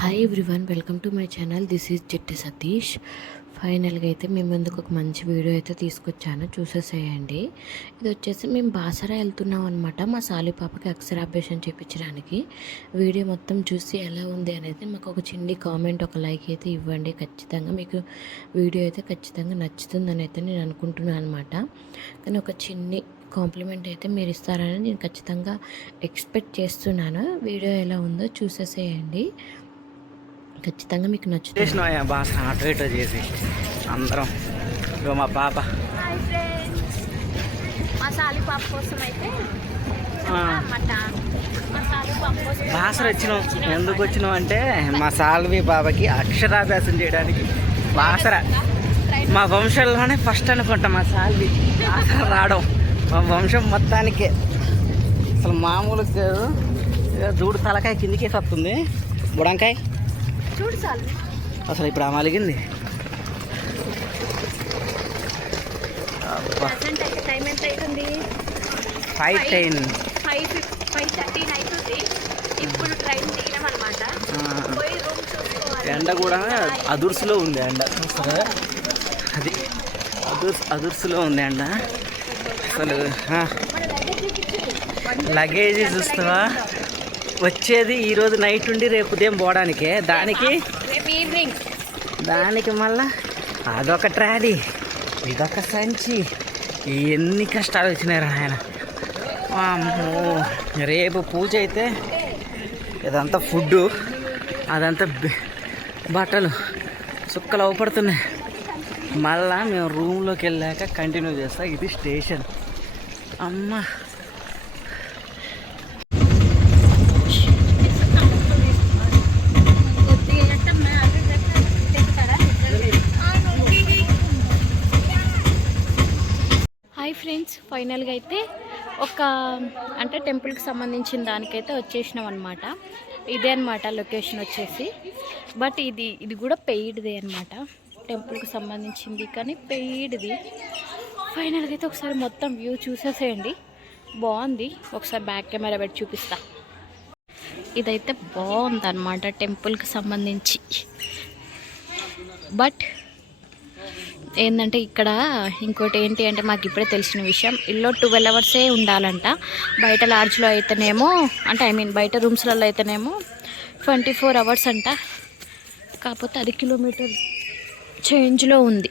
Hi everyone, welcome to my channel. This is చిట్టి సతీష్. ఫైనల్గా అయితే మేము ముందుకు ఒక మంచి వీడియో అయితే తీసుకొచ్చాను, చూసేసేయండి. ఇది వచ్చేసి మేము బాసరా వెళ్తున్నాం అనమాట, మా సాలి పాపకి అక్షరాభ్యాసం చేయించడానికి. వీడియో మొత్తం చూసి ఎలా ఉంది అనేది మాకు ఒక చిన్ని కామెంట్, ఒక లైక్ అయితే ఇవ్వండి. ఖచ్చితంగా మీకు వీడియో అయితే ఖచ్చితంగా నచ్చుతుందని అయితే నేను అనుకుంటున్నాను అనమాట. కానీ ఒక చిన్ని కాంప్లిమెంట్ అయితే మీరు ఇస్తారని నేను ఖచ్చితంగా ఎక్స్పెక్ట్ చేస్తున్నాను. వీడియో ఎలా ఉందో చూసేసేయండి, ఖచ్చితంగా మీకు నచ్చుతుంది. బాగా అటు ఇటు చేసి అందరం మా పాప బాసర వచ్చినాం. ఎందుకు వచ్చినాం అంటే మా సాల్వి బాబాకి అక్షరాభ్యాసం చేయడానికి. బాసర మా వంశంలోనే ఫస్ట్ అనుకుంటా మా సాల్వి బాసర రావడం. మా వంశం మొత్తానికే అసలు మామూలు దూడు తలకాయ కిందికే వస్తుంది. బుడంకాయ చూడు చాలు అసలు ఇప్పుడు అమలిగింది. టైం ఎంత అవుతుంది? 5:13 అవుతుంది. ఇప్పుడు ట్రైన్ దిగినాం అనమాట. ఎండ కూడా అదుర్సులో ఉంది. ఎండ అది అదుర్సులో ఉంది ఎండ. అసలు లగేజ్ చూస్తావా, వచ్చేది ఈరోజు నైట్ ఉండి రేపు ఉదయం పోవడానికే. దానికి మళ్ళా అదొక ట్రాలీ, ఇదొక సంచి. ఎన్ని కష్టాలు వచ్చినాయి ఆయన. రేపు పూజ అయితే ఇదంతా ఫుడ్డు, అదంతా బట్టలు సుక్కలు అవపడుతున్నాయి. మళ్ళా మేము రూమ్లోకి వెళ్ళాక కంటిన్యూ చేస్తాం. ఇది స్టేషన్. అమ్మ ఫ్రెండ్స్, ఫైనల్గా అయితే అంటే టెంపుల్కి సంబంధించిన దానికైతే వచ్చేసినాం అనమాట. ఇదే అనమాట లొకేషన్ వచ్చేసి. బట్ ఇది కూడా పెయిడ్దే అనమాట, టెంపుల్కి సంబంధించింది కానీ పెయిడ్ది. ఫైనల్గా అయితే ఒకసారి మొత్తం వ్యూ చూసేసేయండి, బాగుంది. ఒకసారి బ్యాక్ కెమెరా పెట్టి చూపిస్తా. ఇదైతే బాగుంది అనమాట టెంపుల్కి సంబంధించి. బట్ ఏంటంటే ఇక్కడ ఇంకోటి ఏంటి అంటే మాకు ఇప్పుడే తెలిసిన విషయం, ఇల్లో 12 అవర్సే ఉండాలంట. బయట లాడ్జ్లో అయితేనేమో అంటే బయట రూమ్స్లలో అయితేనేమో 24 అవర్స్ అంట. కాకపోతే అది కిలోమీటర్ చేంజ్లో ఉంది.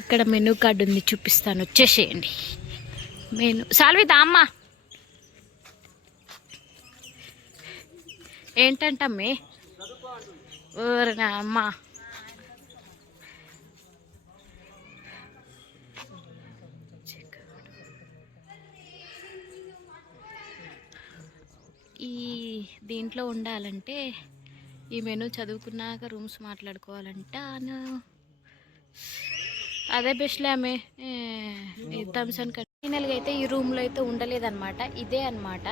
ఇక్కడ మెనూ కార్డు ఉంది, చూపిస్తాను, వచ్చేసేయండి. మెనూ సాల్విత అమ్మ ఏంటంటమ్మే ఊరనా అమ్మ. ఈ దీంట్లో ఉండాలంటే ఈ మెనూ చదువుకున్నాక రూమ్స్ మాట్లాడుకోవాలంట. అదే బెస్ట్లే ఆమె థమ్సన్. ఫైనల్గా అయితే ఈ రూమ్లో అయితే ఉండలేదన్నమాట. ఇదే అనమాట,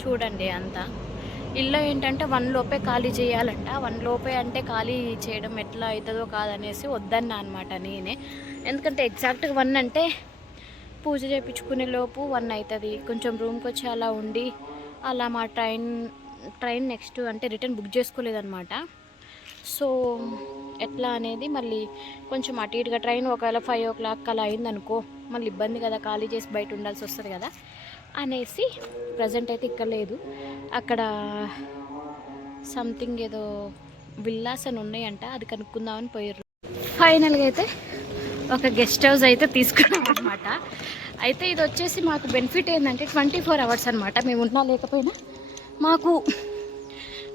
చూడండి అంతా. ఇల్లు ఏంటంటే 1 లోపే ఖాళీ చేయాలంట. 1 లోపే అంటే ఖాళీ చేయడం ఎట్లా అవుతుందో కాదనేసి వద్దన్నా అనమాట నేనే. ఎందుకంటే ఎగ్జాక్ట్గా 1 అంటే పూజ చేయించుకునే లోపు 1 అవుతుంది. కొంచెం రూమ్కి వచ్చి అలా ఉండి అలా మా ట్రైన్ నెక్స్ట్ అంటే రిటర్న్ బుక్ చేసుకోలేదన్నమాట. సో ఎట్లా అనేది మళ్ళీ కొంచెం అటు ఇటుగా ట్రైన్ ఒకవేళ 5 o'clock అలా అయిందనుకో మళ్ళీ ఇబ్బంది కదా, ఖాళీ చేసి బయట ఉండాల్సి వస్తుంది కదా అనేసి ప్రజెంట్ అయితే ఇక్కడ లేదు. అక్కడ సంథింగ్ ఏదో విల్లాస్ అని ఉన్నాయంట, అది కనుక్కుందామని పోయారు. ఫైనల్గా అయితే ఒక గెస్ట్ హౌస్ అయితే తీసుకున్నాం అనమాట. అయితే ఇది వచ్చేసి మాకు బెనిఫిట్ ఏంటంటే 24 అవర్స్ అనమాట. మేము ఉన్నా లేకపోయినా మాకు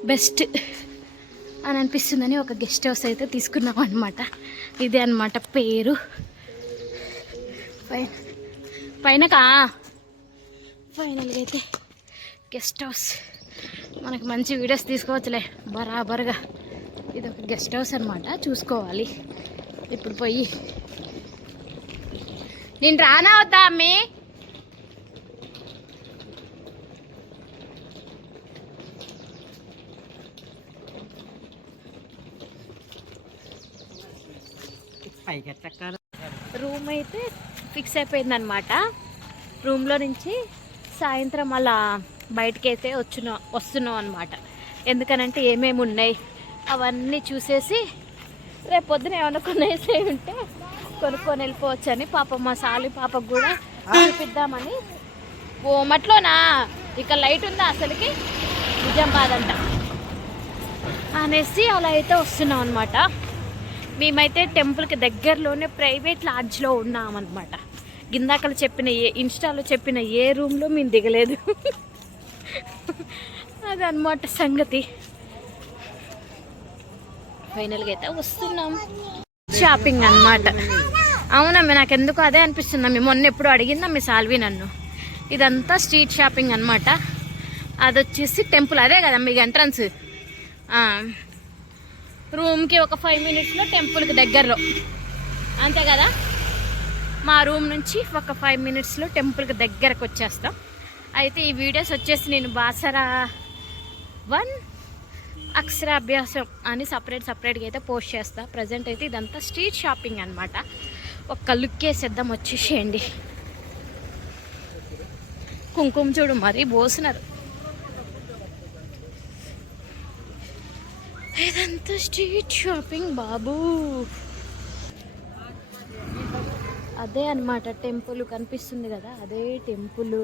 బెస్ట్ అని అనిపిస్తుందని ఒక గెస్ట్ హౌస్ అయితే తీసుకున్నాం అనమాట. ఇదే అనమాట పేరు. పైనకా ఫైనల్గా అయితే గెస్ట్ హౌస్. మనకు మంచి వీడియోస్ తీసుకోవచ్చులే బరాబర్గా. ఇది ఒక గెస్ట్ హౌస్ అనమాట, చూసుకోవాలి. ఇప్పుడు పోయి నేను రానా వద్దా అమ్మి? రూమ్ అయితే ఫిక్స్ అయిపోయిందనమాట. రూమ్లో నుంచి సాయంత్రం అలా బయటికి అయితే వస్తున్నాం అనమాట. ఎందుకనంటే ఏమేమి ఉన్నాయి అవన్నీ చూసేసి రేపు పొద్దున ఏమైనా కొనేసి ఉంటే కొనుక్కొని వెళ్ళిపోవచ్చు అని పాప మా సాలి పాపకు కూడా చూపిద్దామని. ఓ మట్లోనా ఇక లైట్ ఉందా అసలుకి, నిజామాబాద్ అంట అనేసి అలా అయితే వస్తున్నాం అనమాట. మేమైతే టెంపుల్కి దగ్గరలోనే ప్రైవేట్ లాడ్జ్లో ఉన్నామన్నమాట. గిందాకలు చెప్పిన ఇన్స్టాలో చెప్పిన ఏ రూమ్లో మేము దిగలేదు. అదనమాట సంగతి. ఫైనల్గా అయితే వస్తున్నాం. షాపింగ్ అన్నమాట. అవునమ్మ, నాకు ఎందుకు అదే అనిపిస్తుందమ్మ. మొన్న ఎప్పుడు అడిగిందా మీ సాల్వి నన్ను. ఇదంతా స్ట్రీట్ షాపింగ్ అనమాట. అది వచ్చేసి టెంపుల్, అదే కదా మీకు ఎంట్రన్స్. రూమ్కి ఒక 5 మినిట్స్లో టెంపుల్కి దగ్గరలో, అంతే కదా. మా రూమ్ నుంచి ఒక 5 మినిట్స్లో టెంపుల్కి దగ్గరకు వచ్చేస్తాం. అయితే ఈ వీడియోస్ వచ్చేసి నేను బాసరా 1 అక్షరాభ్యాసం అని సపరేట్గా అయితే పోస్ట్ చేస్తాను. ప్రజెంట్ అయితే ఇదంతా స్ట్రీట్ షాపింగ్ అనమాట. ఒక్క లుక్ వేసేద్దాం, వచ్చేసేయండి. కుంకుమ చూడు మరీ పోసినారు. ఇదంతా స్ట్రీట్ షాపింగ్ బాబు. అదే అనమాట టెంపుల్ కనిపిస్తుంది కదా, అదే టెంపుల్.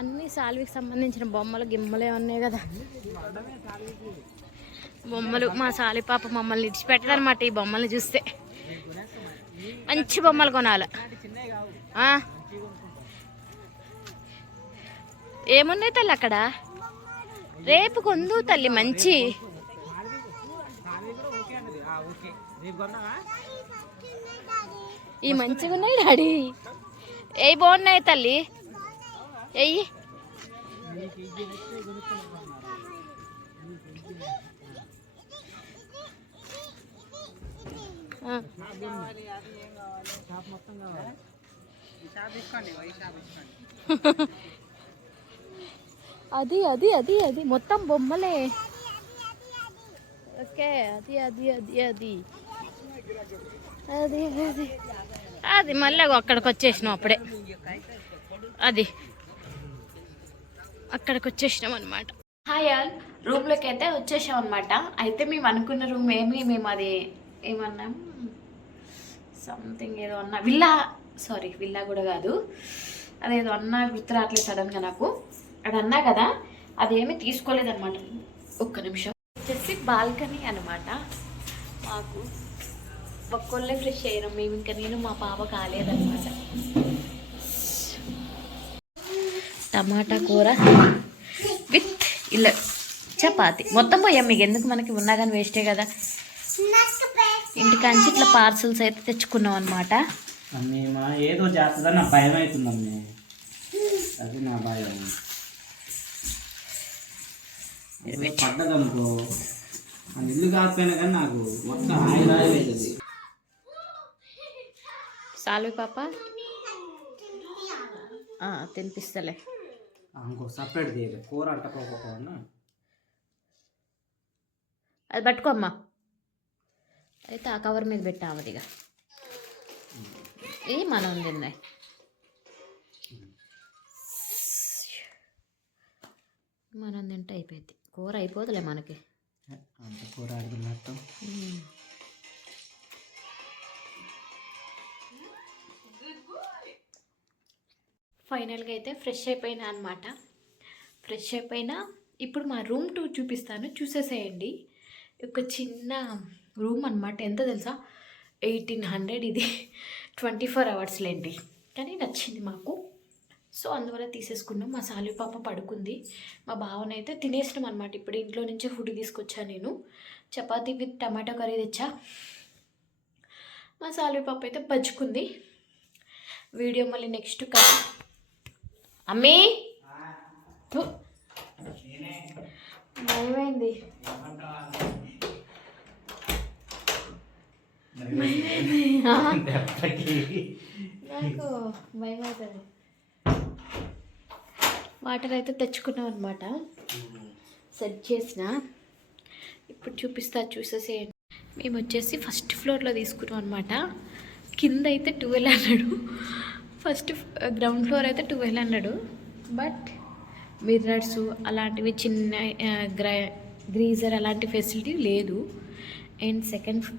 అన్నీ సాల్వికి సంబంధించిన బొమ్మలు గిమ్మలే ఉన్నాయి కదా. బొమ్మలు మా సాలి పాప మమ్మల్ని ఇడిచిపెట్టదనమాట. ఈ బొమ్మల్ని చూస్తే మంచి బొమ్మలు కొనాలి. ఏమున్నాయి తల్లి అక్కడ? రేపు కొందు తల్లి మంచి. ఈ మంచిగా ఉన్నాయి డాడీ. ఏ బాగున్నాయి తల్లి, ఎయ్యి. అది అది అది అది మొత్తం బొమ్మలే. ఓకే, అది అది అది అది అది అది అది మళ్ళీ అక్కడికి వచ్చేసినాం. అప్పుడే అది అక్కడికి వచ్చేసినాం అనమాట. హాయ్ ఆల్, రూమ్లోకి అయితే వచ్చేసాం అనమాట. అయితే మేము అనుకున్న రూమ్ మేము అది ఏమన్నాం, సంథింగ్ ఏదో అన్నా, విల్లా కూడా కాదు, అదేదో అన్నా గుర్తు రావట్లేదు సడన్గా నాకు. అది అన్నా కదా, అదేమీ తీసుకోలేదన్నమాట. ఒక్క నిమిషం. వచ్చేసి బాల్కనీ అనమాట. మాకు ఒక్కొల్లే ఫ్రెష్ అయ్యాం మేము, ఇంకా నేను మా పాప కాలేదన్నమాట. టమాటా కూర విత్ ఇలా చపాతి మొత్తం పోయాం. మీకు ఎందుకు, మనకి ఉన్నా కానీ వేస్టే కదా. ఇంటికాంచి ఇట్లా పార్సల్స్ అయితే తెచ్చుకున్నాం అనమాట. ఏదో చేస్తుందని నా భయం అవుతుందమ్మే, అది నా భయం. పడ్డదనుకో ఇల్లు కాకపోయినా కానీ నాకు మొత్తం ఆయిల్ అవుతుంది. సాల్వి పాప తినిపిస్తలే. ఇంకో సపరేట్ తీయలే కూర అంటకోకుండా అది పట్టుకోమ్మా. అయితే ఆ కవర్ మీద పెట్టామదిగా. ఇది మనం తిన్నాయి. మనం తింటే అయిపోయింది. కూర అయిపోదులే మనకి, అంత కూర ఆడుతున్నట్టు. ఫైనల్గా అయితే ఫ్రెష్ అయిపోయినా అనమాట. ఫ్రెష్ అయిపోయినా ఇప్పుడు మా రూమ్ టూర్ చూపిస్తాను, చూసేసేయండి. ఒక చిన్న రూమ్ అనమాట. ఎంత తెలుసా, 1800. ఇది 24 అవర్స్లేండి, కానీ నచ్చింది మాకు. సో అందువల్ల తీసేసుకున్నాం. మా సాలి పాప పడుకుంది, మా బావనైతే తినేసినాం అనమాట. ఇప్పుడు ఇంట్లో నుంచే ఫుడ్ తీసుకొచ్చా నేను. చపాతీ విత్ టమాటో కర్రీ తెచ్చా. మా సాలి పాప అయితే పచ్చుకుంది. వీడియో మళ్ళీ నెక్స్ట్ అమ్మీ భయమైంది. నాకు భయం అవుతుంది. వాటర్ అయితే తెచ్చుకున్నాం అనమాట, సెట్ చేసిన. ఇప్పుడు చూపిస్తా, చూసేసేయండి. మేము వచ్చేసి ఫస్ట్ ఫ్లోర్లో తీసుకున్నాం అనమాట. కింద అయితే 1200, ఫస్ట్ గ్రౌండ్ ఫ్లోర్ అయితే 1200. బట్ మిర్రర్స్ అలాంటివి చిన్న గ్రీజర్ అలాంటి ఫెసిలిటీ లేదు. అండ్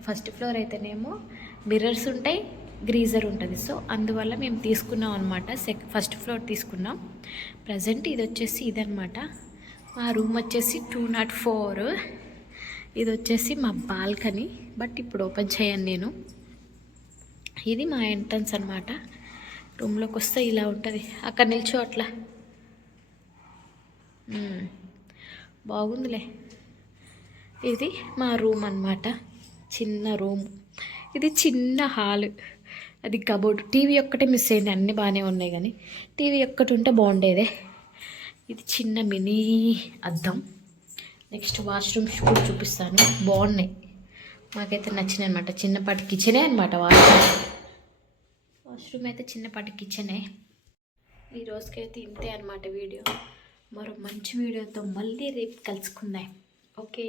ఫస్ట్ ఫ్లోర్ అయితేనేమో మిర్రర్స్ ఉంటాయి, గ్రీజర్ ఉంటుంది. సో అందువల్ల మేము తీసుకున్నాం అనమాట. ఫస్ట్ ఫ్లోర్ తీసుకున్నాం. ప్రజెంట్ ఇది వచ్చేసి ఇదనమాట. మా రూమ్ వచ్చేసి 204. ఇది వచ్చేసి మా బాల్కనీ, బట్ ఇప్పుడు ఓపెన్ చేయను నేను. ఇది మా ఎంట్రన్స్ అనమాట. రూమ్లోకి వస్తే ఇలా ఉంటుంది. అక్కడ నిల్చో అట్లా. బాగుందిలే. ఇది మా రూమ్ అన్నమాట. చిన్న రూమ్. ఇది చిన్న హాల్. అది కబోర్డ్. టీవీ ఒక్కటే మిస్ అయింది, అన్నీ బాగానే ఉన్నాయి కానీ టీవీ ఒక్కటి ఉంటే బాగుండేదే. ఇది చిన్న మినీ అద్దం. నెక్స్ట్ వాష్రూమ్స్ కూడా చూపిస్తాను, బాగున్నాయి. మాకైతే నచ్చినాయి అనమాట. చిన్నపాటి కిచెనే అనమాట. వాష్రూమ్ అయితే చిన్నపాటి కిచెనే. ఈ రోజుకైతే ఇంతే అనమాట వీడియో. మరో మంచి వీడియోతో మళ్ళీ రేపు కలుసుకుందాం. ఓకే,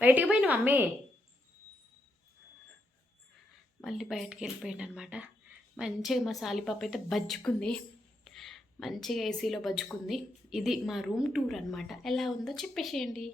బయటికి పోయిన మమ్మీ మళ్ళీ బయటికి వెళ్ళిపోయింది అనమాట. మంచిగా మా సాలిపాప అయితే బజ్జుకుంది, మంచిగా ఏసీలో బజ్జుకుంది. ఇది మా రూమ్ టూర్ అనమాట. ఎలా ఉందో చెప్పేసేయండి.